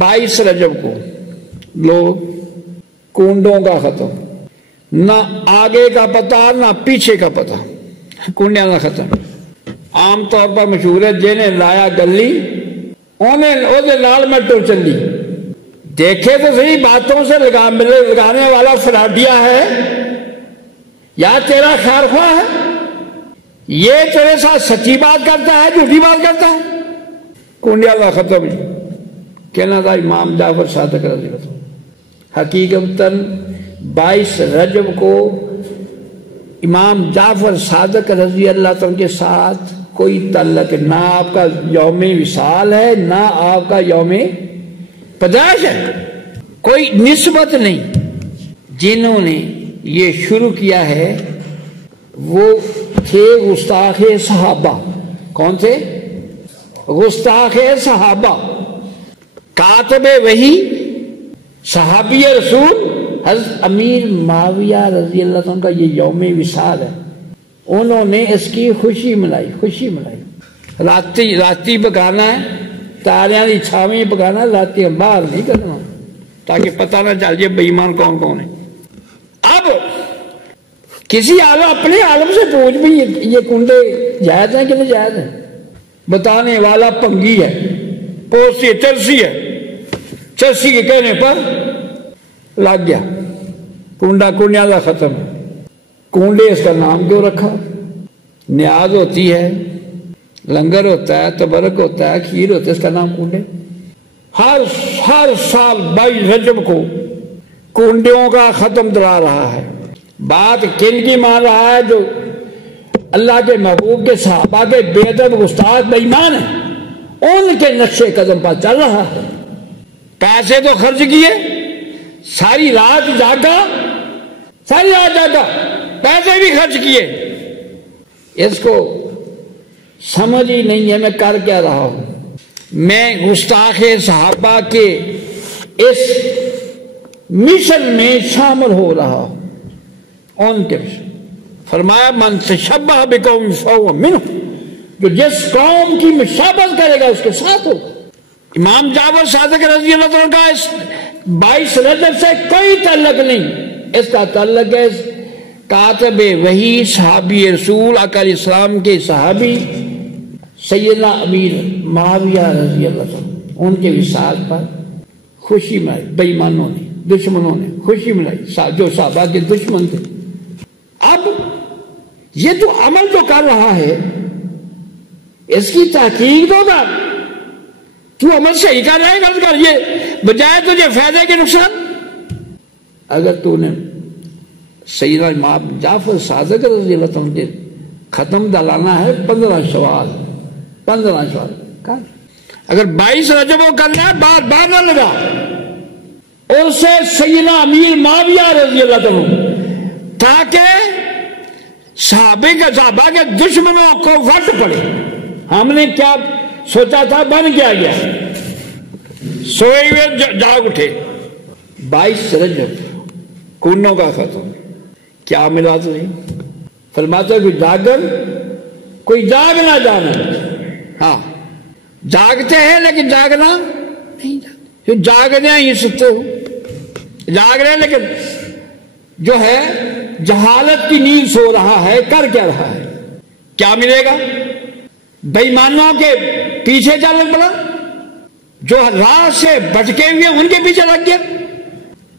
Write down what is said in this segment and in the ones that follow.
22 رجب کو لوگ کنڈوں کا ختم، نہ آگے کا پتہ نہ پیچھے کا پتہ، کنڈیاں کا ختم۔ عام طور پر مشہور ہے جنہیں لایا گلی انہیں میں ٹو چلی۔ دیکھے تو صحیح باتوں سے لگانے والا فراڈیا ہے یا تیرا خیر خواہ ہے؟ یہ تیرے ساتھ سچی بات کرتا ہے جھوٹی بات کرتا ہے؟ کنڈیا کا ختم کہنا تھا امام جعفر صادق رضی اللہ عنہ۔ حقیقتاً 22 رجب کو امام جعفر صادق رضی اللہ عنہ کے ساتھ کوئی تعلق، نہ آپ کا یوم وصال ہے نہ آپ کا یوم پیدائش ہے، کوئی نسبت نہیں۔ جنہوں نے یہ شروع کیا ہے وہ تھے گستاخ صحابہ۔ کون تھے؟ گستاخ صحابہ، کاتب وحی، صحابی رسول حضرت امیر معاویہ رضی اللہ عنہ کا یہ یوم وصال ہے۔ انہوں نے اس کی خوشی منائی۔ راتی پکانا ہے، تاریاں دی چھاویں پکانا، راتی باہر نہیں کرنا تاکہ پتہ نہ چل جائے بے ایمان کون کون ہے۔ اب کسی عالم اپنے عالم سے پوچھ بھی یہ کنڈے جائز ہیں کہ نہیں جائز ہیں؟ بتانے والا پنگی ہے، پوسی چرسی ہے، چرسی کے کہنے پر لگ گیا کنڈیا کا ختم ہے۔ کنڈے اس کا نام کیوں رکھا؟ نیاز ہوتی ہے، لنگر ہوتا ہے، تبرک ہوتا ہے، کھیر ہوتا ہے، اس کا نام کنڈے۔ ہر سال 22 رجب کو کنڈیوں کا ختم درا رہا ہے۔ بات کن کی مان رہا ہے؟ جو اللہ کے محبوب کے صحابہ کے بے ادب گستاخ بے ایمان ہیں، ان کے نقشے قدم پر چل رہا ہے۔ پیسے تو خرچ کیے، ساری رات جاگا، پیسے بھی خرچ کیے، اس کو سمجھ ہی نہیں ہے میں کر کیا رہا ہوں۔ میں گستاخ صحابہ کے اس مشن میں شامل ہو رہا ہوں، ان کے فرمایا من تشبہ بقوم فہو منہ، جو جس قوم کی مشابہت کرے گا اس کے ساتھ ہوگا۔ امام جعفر صادق رضی اللہ عنہ کا اس 22 رجب سے کوئی تعلق نہیں، اس کا تعلق ہے کاتب وحی، صحابی رسول آقا علیہ السلام کے صحابی سیدنا امیر معاویہ رضی اللہ عنہ، ان کے وصال پر خوشی منائی۔ بے ایمانوں نے، دشمنوں نے خوشی منائی، جو صحابہ کے دشمن تھے۔ اب یہ تو عمل جو کر رہا ہے اس کی تحقیق تو کر، تو عمل صحیح کر رہا ہے، غلط کر، یہ بجائے تجھے فائدے کے نقصان۔ اگر تو نے سیدنا امام جعفر صادق رضی اللہ عنہ کے ختم دلانا ہے 15 شوال کر، اگر 22 رجب کو کرنا ہے بار نہ لگا، اور سے سیدنا امیر معاویہ رضی اللہ عنہ، تاکہ صحابہ کے دشمنوں کو وقت پڑے۔ ہم نے کیا سوچا تھا بن کیا گیا، سوئے ہوئے جاگ اٹھے۔ 22 رجب کنڈوں کا ختم، کیا ملا تجھے؟ فرماتا ہے کوئی جاگ نہ جانا۔ ہاں جاگتے ہیں لیکن جاگنا نہیں جاگتے، جاگنے ہی سکتے ہو، جاگ رہے لیکن جو ہے جہالت کی نیند سو رہا ہے، کر کیا رہا ہے؟ کیا ملے گا؟ بے ایمانوں کے پیچھے چل پڑا، جو راہ سے بھٹکے ہوئے ان کے پیچھے لگ گیا۔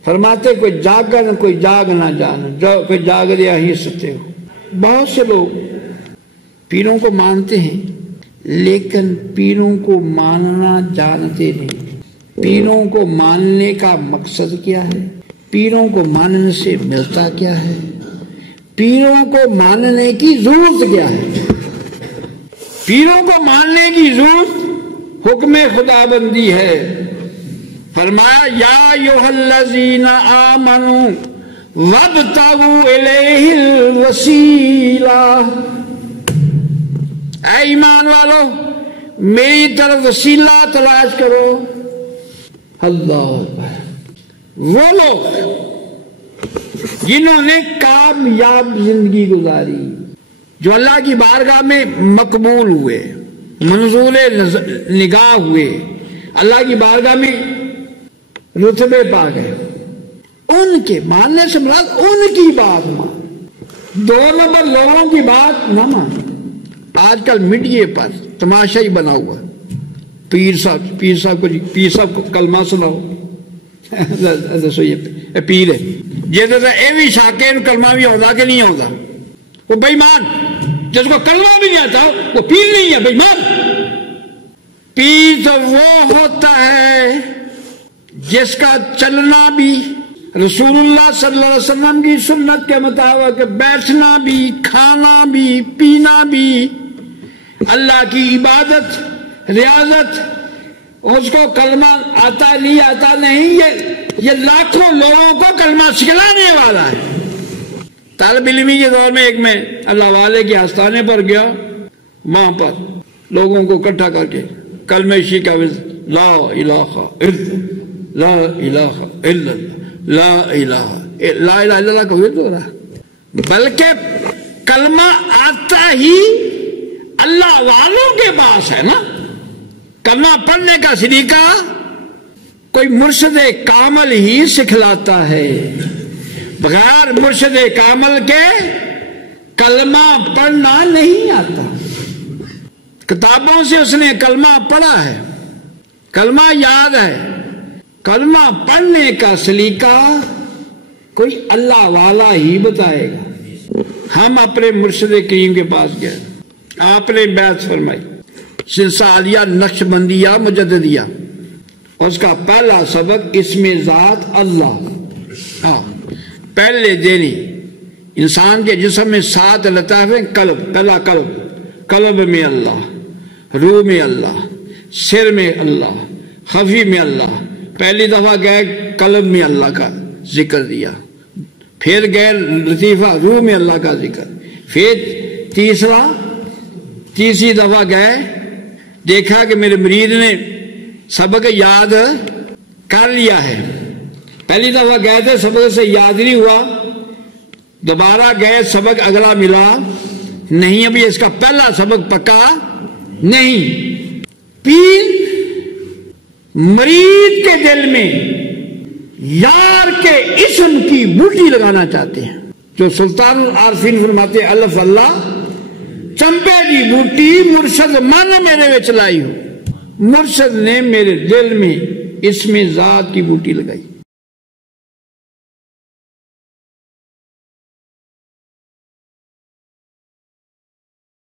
فرماتے کوئی جاگن کوئی جاگ نہ جانا، کوئی جاگ رہا ہی سکتے ہو۔ بہت سے لوگ پیروں کو مانتے ہیں لیکن پیروں کو ماننا جانتے نہیں۔ پیروں کو ماننے کا مقصد کیا ہے؟ پیروں کو ماننے سے ملتا کیا ہے؟ پیروں کو ماننے کی ضرورت کیا ہے؟ پیروں کو ماننے کی ضرورت حکم خدا بندی ہے۔ فرمایا یا ایھا الذین آمنوا وابتغوا الیہ الوسیلہ، اے ایمان والو میری طرف وسیلہ تلاش کرو۔ اللہ، وہ لوگ جنہوں نے کامیاب زندگی گزاری، جو اللہ کی بارگاہ میں مقبول ہوئے، منظور نگاہ ہوئے، اللہ کی بارگاہ میں رتبے پا گئے. ان کے ماننے سے مراد ان کی بات مان، 2 نمبر لوگوں کی بات نہ مان. آج کل میڈیا پر تماشا ہی بنا ہوا، پیر صاحب کو کلمہ سناؤ. دسو یہ پیر ہے یہ بھی شاکین کلمہ بھی ہوتا کہ نہیں ہوتا؟ وہ بے ایمان. جس کو کلمہ بھی نہیں آتا وہ پیر نہیں ہے، بے ایمان. پیر تو وہ ہوتا ہے جس کا چلنا بھی رسول اللہ صلی اللہ علیہ وسلم کی سنت کے مطابق، بیٹھنا بھی، کھانا بھی، پینا بھی، اللہ کی عبادت، ریاضت. اس کو کلمہ آتا نہیں آتا نہیں، یہ لاکھوں لوگوں کو کلمہ سکھلانے والا ہے. طالب علمی کے دور میں ایک میں اللہ والے کے آستانے پر گیا، وہاں پر لوگوں کو اکٹھا کر کے کلمہ کا لا الہ الا لا الہ الا لا الہ لا الہ الا اللہ کا ورد ہو رہا ہے. بلکہ کلمہ آتا ہی اللہ والوں کے پاس ہے نا. کلمہ پڑھنے کا سلیقہ کوئی مرشد کامل ہی سکھلاتا ہے. بغیر مرشد کامل کے کلمہ پڑھنا نہیں آتا. کتابوں سے اس نے کلمہ پڑھا ہے، کلمہ یاد ہے. کلمہ پڑھنے کا سلیقہ کوئی اللہ والا ہی بتائے گا. ہم اپنے مرشد کریم کے پاس گئے، آپ نے بیعت فرمائی، سلسلہ نقشبندیہ مجددیہ. اس کا پہلا سبق اسم ذات اللہ. پہلے دینی انسان کے جسم میں 7 لطائف ہیں. قلب، پہلا قلب میں اللہ، روح میں اللہ، سر میں اللہ، خفی میں اللہ. پہلی دفعہ گئے قلب میں اللہ کا ذکر دیا، پھر گئے لطیفہ روح میں اللہ کا ذکر، پھر تیسری دفعہ گئے دیکھا کہ میرے مرید نے سبق یاد کر لیا ہے. پہلی دفعہ گئے تھے سبق سے یاد نہیں ہوا، دوبارہ گئے سبق اگلا ملا نہیں، ابھی اس کا پہلا سبق پکا نہیں. پیر مرید کے دل میں یار کے اسم کی بوٹی لگانا چاہتے ہیں. جو سلطان العارفین فرماتے الف اللہ چمپے کی بوٹی مرشد من میرے وچ لائی ہو. مرشد نے میرے دل میں اسم ذات کی بوٹی لگائی.